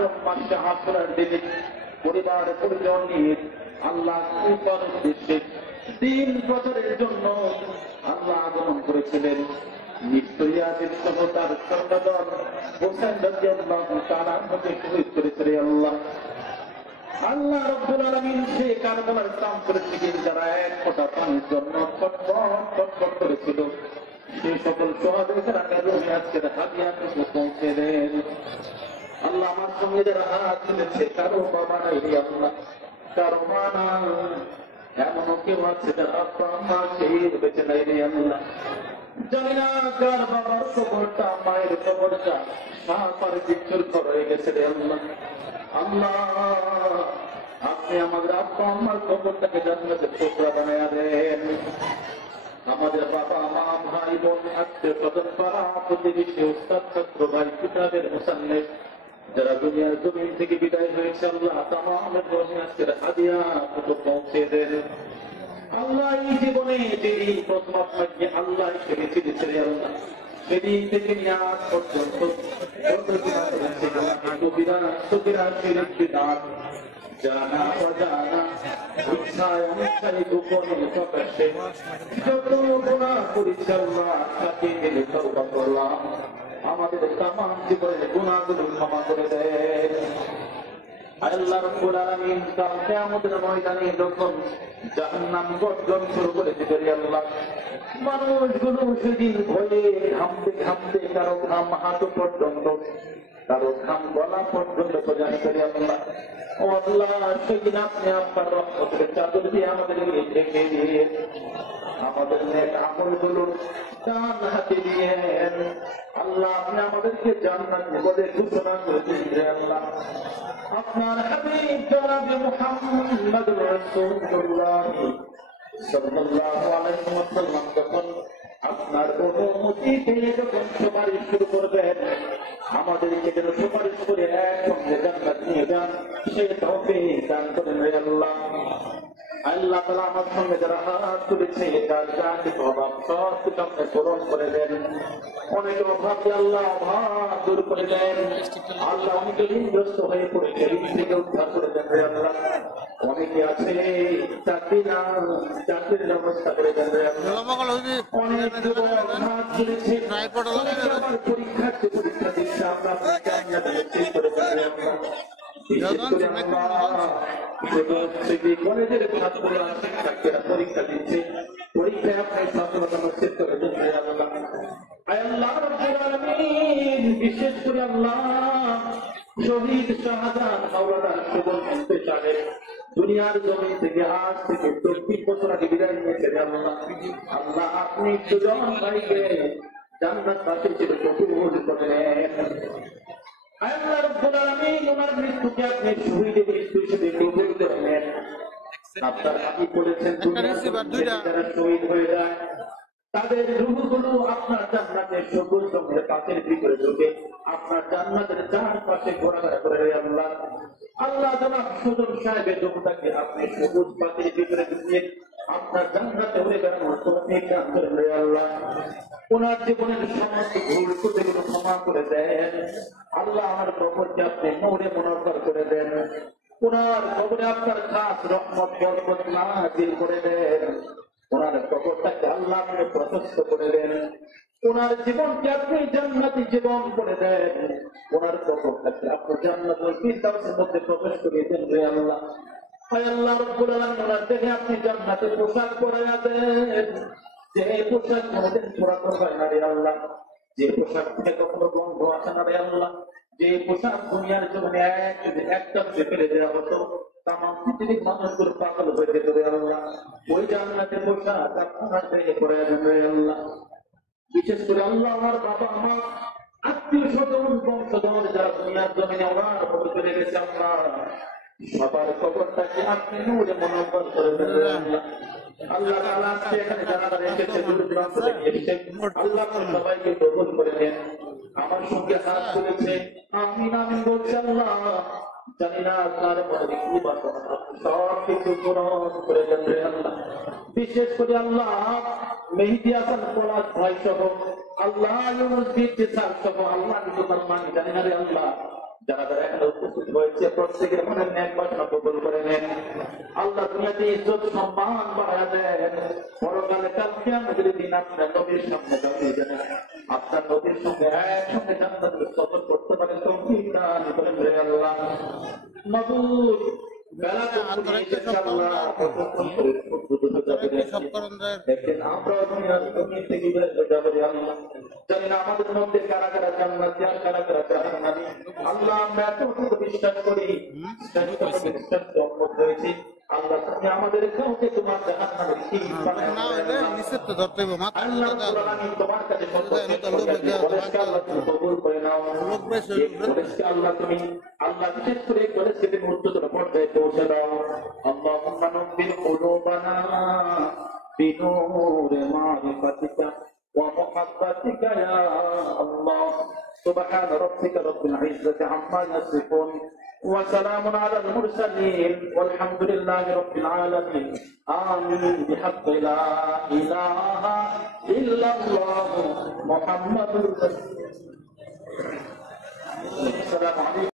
মুহররম মাসে আসরার দিনে পরিবার পরিজন নিয়ে আল্লাহ কৃপার উদ্দেশ্যে 3 বছরের জন্য আল্লাহ আগমন করেছিলেন। নিশ্চয়ই আজের সহ তার সন্তান হোসেন রাদিয়াল্লাহু তাআলা আমাকে শহীদ করেছিলেন। আল্লাহ আল্লাহ রাব্বুল আলামিন সে কারবালার কাম করেছিলেন যারা এক ফোঁটা পানির জন্য ছটফট করেছিল, সেই সকল শহীদের আগে আজকের হাদিয়াকে পৌঁছে দেন। আল্লাহ আমার সঙ্গে যারা হাত তুলেছে কারো বাবা নাই রে আল্লাহ, কারো মা নাই, এমনও কেউ আছে যার আব্বা আম্মা শহীদ বেঁচে নাই রে আল্লাহ। জানি না কার বাবার কবরটা মায়ের কবরটা সাপার বিচ্ছুর হয়ে গেছে রে আল্লাহ। আল্লাহ আপনি আমাদের আব্বা আম্মার কবরটাকে জান্নাতের টুকরা বানায়া দেন। আমাদের বাবা মা ভাই বোন আত্মীয় স্বজন পাড়া প্রতিবেশী উস্তাদ ছাত্র ভাই কিতাবের মুসান্নিফ যারা দুনিয়ার জমিন থেকে বিদায় হয়েছে আল্লাহ তামামের রহিয়াতের হাদিয়া পৌঁছে দেন। আল্লাহ এই জীবনে যেদিন প্রথম আপনাকে আল্লাহ হিসেবে চিনেছেন আল্লাহ, সেদিন থেকে নিয়ে আজ পর্যন্ত জানা অজানা ইচ্ছায় অনিচ্ছায় গোপনে প্রকাশ্যে যত গুনাহ করেছি আল্লাহ তাকে গেলে তওবা করলাম, আমাদের তামাম জীবনের গুনাহগুলো ক্ষমা করে দেন। আল্লাহ রাব্বুল আলামিন কাল কিয়ামতের ময়দানে যখন জাহান্নাম গর্জন শুরু করে দিবে আল্লাহ, মানুষগুলো সেদিন ভয়ে ঘামতে ঘামতে কারো ঘাম হাঁটু পর্যন্ত, কারো ঘাম গলা পর্যন্ত প্রদান করে আল্লাহ। ও আল্লাহ সেদিন আপনি আপনার রহমতের চাদর দিয়ে আমাদেরকে ঢেকে দিয়ে আমাদের নেক আমলগুলো ডান হাতে দিয়েন আল্লাহ। আপনি আমাদেরকে জান্নাত বলে ঘোষণা করে দিন আল্লাহ। আপনার হাবিব জনাবে মুহাম্মদ রাসূলুল্লাহ সাল্লাল্লাহু আলাইহি ওয়াসাল্লাম যখন আপনার অনুমতি পেয়ে যখন সুপারিশ শুরু করবেন, আমাদেরকে যেন সুপারিশ করে একসঙ্গে জান্নাত নিয়ে যান, সে তৌফিক দান করেন আল্লাহ। আল্লাহ তাআলা আমার সঙ্গে যারা হাত তুলেছে তার জাতিক অভাব সব কিছু আপনি পূরণ করে দেন। অনেক অভাব আল্লাহ অভাব দূর করে দেন আল্লাহ। অনেকে ঋণগ্রস্ত হয়ে পড়েছে, ঋণ থেকে উদ্ধার করে দেন আল্লাহ। অনেকে আছে চাকরি না, চাকরির ব্যবস্থা করে দেন অনেক যুবক হাত তুলেছে পরীক্ষার্থী পরীক্ষা দিচ্ছে আমরা ঠিক করে দেন আল্লাহ। কলেজের ছাত্ররা শিক্ষার্থীরা পরীক্ষা দিচ্ছে, পরীক্ষায় আপনি সফলতা নিশ্চিত করে দেন আল্লাহ রাব্বুল আলামিন। বিশেষ করে আল্লাহ শহীদ শাহজাহান মাওলানা সুবল স্পেশালে দুনিয়ার জমিন থেকে আজ থেকে 24 বছর আগে বিদায় নিয়েছেন আল্লাহ। আল্লাহ আপনি দুজন ভাইকে জান্নাতবাসী ছিল কবুল করে নেন। আল্লাহ রাব্বুল আলামিন ওনার মৃত্যুকে আপনি শহীদের মৃত্যু হিসেবে কবুল করে নেন। আপনার কি বলেছেন যারা শহীদ হয়ে যায় তাদের রূহগুলো আপনার জান্নাতের সবুজ রঙের পাতের ভিতরে ঢুকে আপনার জান্নাতের চারপাশে ঘোরাফেরা করে আল্লাহ। আল্লাহ জনাব সুজন সাহেবের রূহটাকে আপনি সবুজ পাতের ভিতরে ঢুকিয়ে আপনার জান্নাতে হয়ে বেড়ানোর তৌফিক দান করেন আল্লাহ। ওনার জীবনের সমস্ত ভুল ত্রুটিগুলো ক্ষমা করে দেন আল্লাহ। আমার কবরকে আপনি নূরে মুনাফফার করে দেন। ওনার কবরে আপনার খাস রহমত বরকত নাযিল করে দেন। ওনার কবরটাকে আল্লাহ আপনি প্রশস্ত করে দেন। ওনার জীবনকে আপনি জান্নাতি জীবন করে দেন। ওনার কবরটাকে আপনি জান্নাতুল ফিরদাউসের মধ্যে প্রবেশ করিয়ে দেন রে আল্লাহ। হায় আল্লাহ রাব্বুল আলামিন ওনার দেখে আপনি জান্নাতে পোশাক পরাইয়া দেন, যে পোশাক কোনদিন পোড়া করবে না রে আল্লাহ, যে পোশাক থেকে কখনো গন্ধ আসে না রে আল্লাহ, যে পোশাক দুনিয়ার জীবনে একটা ফেলে দেওয়া হতো তামাম পৃথিবীর মানুষগুলো পাগল হয়ে যেত রে আল্লাহ। ওই জান্নাতের পোশাক আপনার দেখে পরাইয়া দেন রে আল্লাহ। বিশেষ করে আল্লাহ আমার বাবা মা আত্মীয় স্বজন বংশধর যারা দুনিয়ার জমিনে ওনার মতো চলে গেছে আল্লাহ, সবার খবরটাকে আপনি নূরে মুনাফফার করে দেন আল্লাহ। আল্লাহ তাআলা আজকে এখানে যারা এসেছে দূর দূরান্ত থেকে এসেছে আল্লাহ সবাইকে কবুল করে নেন। আমার সঙ্গে হাত তুলেছে আমিন আমিন বলছে আল্লাহ। জানি না আপনার মনে কি বাসনা সব কিছু পূরণ করে দেন আল্লাহ। বিশেষ করে আল্লাহ মেহেদী হাসান পলাশ ভাই সহ আল্লাহ ইউনুস বিন স্যার সহ আল্লাহ তোমার মান জানি না রে আল্লাহ। যারা যারা এখানে উপস্থিত হয়েছে প্রত্যেকের মনে নেক বাসনা কবুল করে নেন। আল্লাহ দুনিয়াতে ইজ্জত সম্মান বাড়ায় দেন, পরকালে কাল কিয়ামতের দিন আপনার নবীর সামনে দাঁড়িয়ে যান, আপনার নবীর সঙ্গে একসঙ্গে জান্নাতে সফর করতে পারেন। তৌফিক দান করেন হে আল্লাহ। মাবুদ বেলা তো ইনশাআল্লাহ কতক্ষণ করে দেখেন আমরা দুনিয়ার দুনিয়া থেকে বের হয়ে যাবো আল্লাহ। জানি না আমাদের মধ্যে কারা কারা জান্নাতি আর কারা কারা জাহান্নামী। আল্লাহ আমরা এতটুকু বিশ্বাস করি, শ্রেষ্ঠ উম্মত হয়েছি। আল্লাহ তুমি আমাদের কাউকে তোমার জাহান্নামের কি বানায় আল্লাহ আমি তোমার কাছে আল্লাহ তুমি কবুল করে নাও। আল্লাহ তুমি আল্লাহ বিশেষ করে কলেজকে তুমি উচ্চতর পর্যায়ে পৌঁছে দাও। আল্লাহুম্মা নব্বির কুলুবানা বিনূর মারিফাতিকা ওয়া মুহাব্বাতিকা ইয়া আল্লাহ। সুবহান রাব্বিকা রাব্বিল ইজ্জাতি আম্মা ইয়াসিফুন وسلام على المرسلين والحمد لله رب العالمين آمين بحق لا إله إلا الله محمد رسول الله. السلام عليكم.